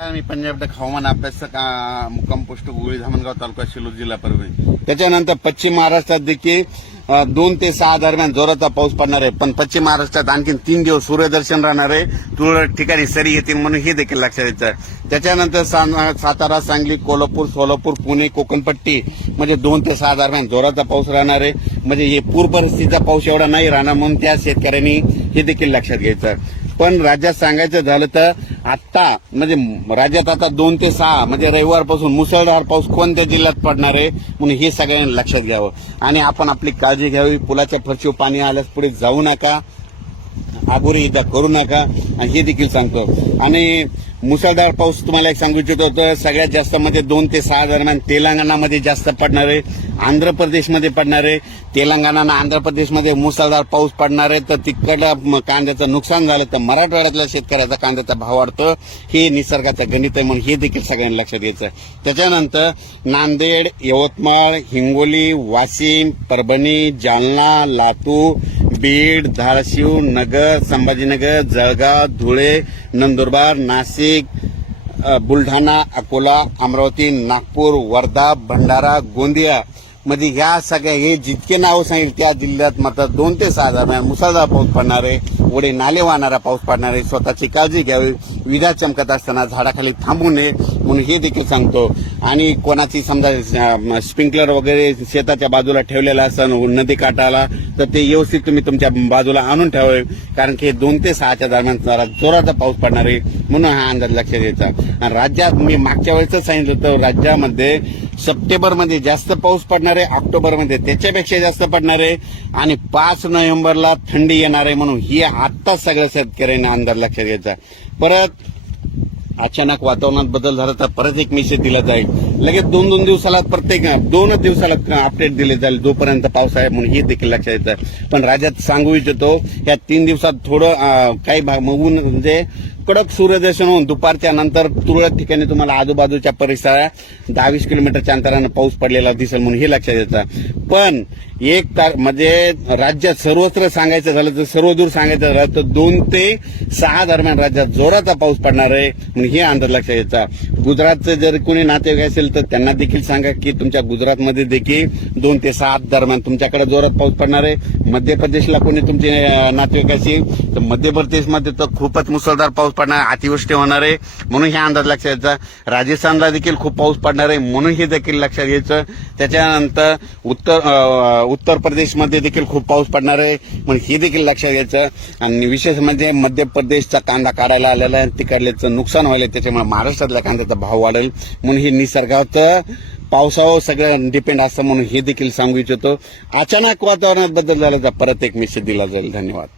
मी पंजाब हवामान अभ्यासक मुक्काम पोस्ट गोळी धामणगाव तालुका शिरूर जिल्हा परभणी। त्याच्यानंतर पश्चिम महाराष्ट्रात देखील 2 ते 6 दरम्यान जोराचा पाऊस पडणार आहे, पण पश्चिम महाराष्ट्रात आणखी 3 दिवस सूर्यदर्शन राहणार आहे। तुरळक ठिकाणी सरी येतील म्हणून हे देखील लक्षात द्यायचं। त्याच्यानंतर सातारा, सांगली, कोल्हापूर, सोलापूर, पुणे, कोकणपट्टी म्हणजे 2 ते 6 दरम्यान जोराचा पाऊस राहणार आहे। म्हणजे हे पूर परिस्थितीचा पाऊस एवढा नाही राहणार म्हणून त्या शेतकऱ्यांनी हे देखील लक्षात घ्यायचं। पण राज्यात सांगायचं झालं तर आता म्हणजे राज्यात आता 2 ते 6 म्हणजे रविवारपासून मुसळधार पाऊस कोणत्या जिल्ह्यात पडणार आहे म्हणून हे सगळ्यांनी लक्षात घ्यावं आणि आपण आपली काळजी घ्यावी। पुलाच्या फरशीवर पाणी आल्यास पुढे जाऊ नका, आबोरी इजा करू नका आणि हे देखील सांगतो। आणि मुसळधार पाऊस तुम्हाला एक सांगू इच्छितो तर सगळ्यात जास्त म्हणजे 2 ते 6 दरम्यान तेलंगणामध्ये जास्त पडणार आहे, आंध्र प्रदेशमध्ये पडणार आहे। तेलंगणा आणि आंध्र प्रदेशमध्ये मुसळधार पाऊस पडणार आहे तर तिकडं कांद्याचं नुकसान झालं तर मराठवाड्यातल्या शेतकऱ्याचा कांद्याचा भाव वाढतो। हे निसर्गाचं गणित आहे म्हणून हे देखील सगळ्यांनी लक्षात घ्यायचं। त्याच्यानंतर नांदेड, यवतमाळ, हिंगोली, वाशिम, परभणी, जालना, लातूर, बीड, धाराशिव, नगर, संभाजीनगर, जळगाव, धुळे, नंदुरबार, नाशिक, बुलढाणा, अकोला, अमरावती, नागपूर, वर्धा, भंडारा, गोंदिया म्हणजे ह्या सगळ्या हे जितके नाव सांगेल त्या जिल्ह्यात मात्र 2 ते 6 दरम्यान मुसळधार पाऊस पडणार आहे, ओढे नाले वाहणारा पाऊस पडणार आहे। स्वतःची काळजी घ्यावी, विजा चमकत असताना झाडाखाली थांबू नये म्हणून हे देखील सांगतो। आणि कोणाची समजा स्प्रिंकलर वगैरे शेताच्या बाजूला ठेवलेला असेल नदी काठाला तर ते व्यवस्थित तुम्ही तुमच्या बाजूला आणून ठेवावे, कारण की 2 ते 6च्या दरम्यान जरा जोराचा पाऊस पडणार आहे म्हणून हा अंदाज लक्षात घ्यायचा। आणि राज्यात मी मागच्या वेळेस सांगितलं होतं राज्यामध्ये सप्टेंबरमध्ये जास्त पाऊस पडणार आहे, ऑक्टोबरमध्ये त्याच्यापेक्षा जास्त पडणार आहे आणि 5 नोव्हेंबरला थंडी येणार आहे म्हणून ही आत्ताच सगळ्या शेतकऱ्यांनी अंदाज लक्षात घ्यायचा। परत अचानक वातावरणात बदल झाला तर परत एक मेसेज दिला जाईल, लगेच 2-2 दिवसाला प्रत्येक 2 दिवसाला अपडेट दिले जाईल जोपर्यंत पाऊस आहे म्हणून हे देखील लक्षात येतं। पण राज्यात सांगू इच्छितो या 3 दिवसात थोडं काही भाग म्हणजे कडक सूर्यदर्शन होऊन दुपारच्या नंतर तुरळक ठिकाणी तुम्हाला आजूबाजूच्या परिसरात 10-20 किलोमीटरच्या अंतराने पाऊस पडलेला दिसेल म्हणून हे लक्षात येतं। पण म्हणजे राज्यात सर्वत्र सांगायचं झालं तर सर्वदूर सांगायचं झालं तर 2 ते 6 दरम्यान राज्यात जोराचा पाऊस पडणार आहे म्हणून हे अंदाज लक्षात यायचा। गुजरातचं जर कोणी नातेवाईक असेल तर त्यांना देखील सांगा की तुमच्या गुजरातमध्ये देखील 2 ते 6 दरम्यान तुमच्याकडे जोरात पाऊस पडणार आहे। मध्य प्रदेशला कोणी तुमचे नातेवाईक असेल तर मध्य प्रदेशमध्ये तर खूपच मुसळधार पाऊस पडणार, अतिवृष्टी होणार आहे म्हणून हे अंदाज लक्षात यायचा। राजस्थानला देखील खूप पाऊस पडणार आहे म्हणून हे देखील लक्षात घ्यायचं। त्याच्यानंतर उत्तर प्रदेशमध्ये देखील खूप पाऊस पडणार आहे म्हणून हे देखील लक्षात घ्यायचं। आणि विशेष म्हणजे मध्य प्रदेशचा कांदा काढायला आलेला आहे, तिकडल्याचं नुकसान व्हायला त्याच्यामुळे महाराष्ट्रातल्या कांद्याचा भाव वाढेल म्हणून हे निसर्गाचं पावसावर सगळं डिपेंड असतं म्हणून हे देखील सांगू इच्छितो। अचानक वातावरणात बदल झाल्याचा परत एक मेसेज दिला जाईल। धन्यवाद।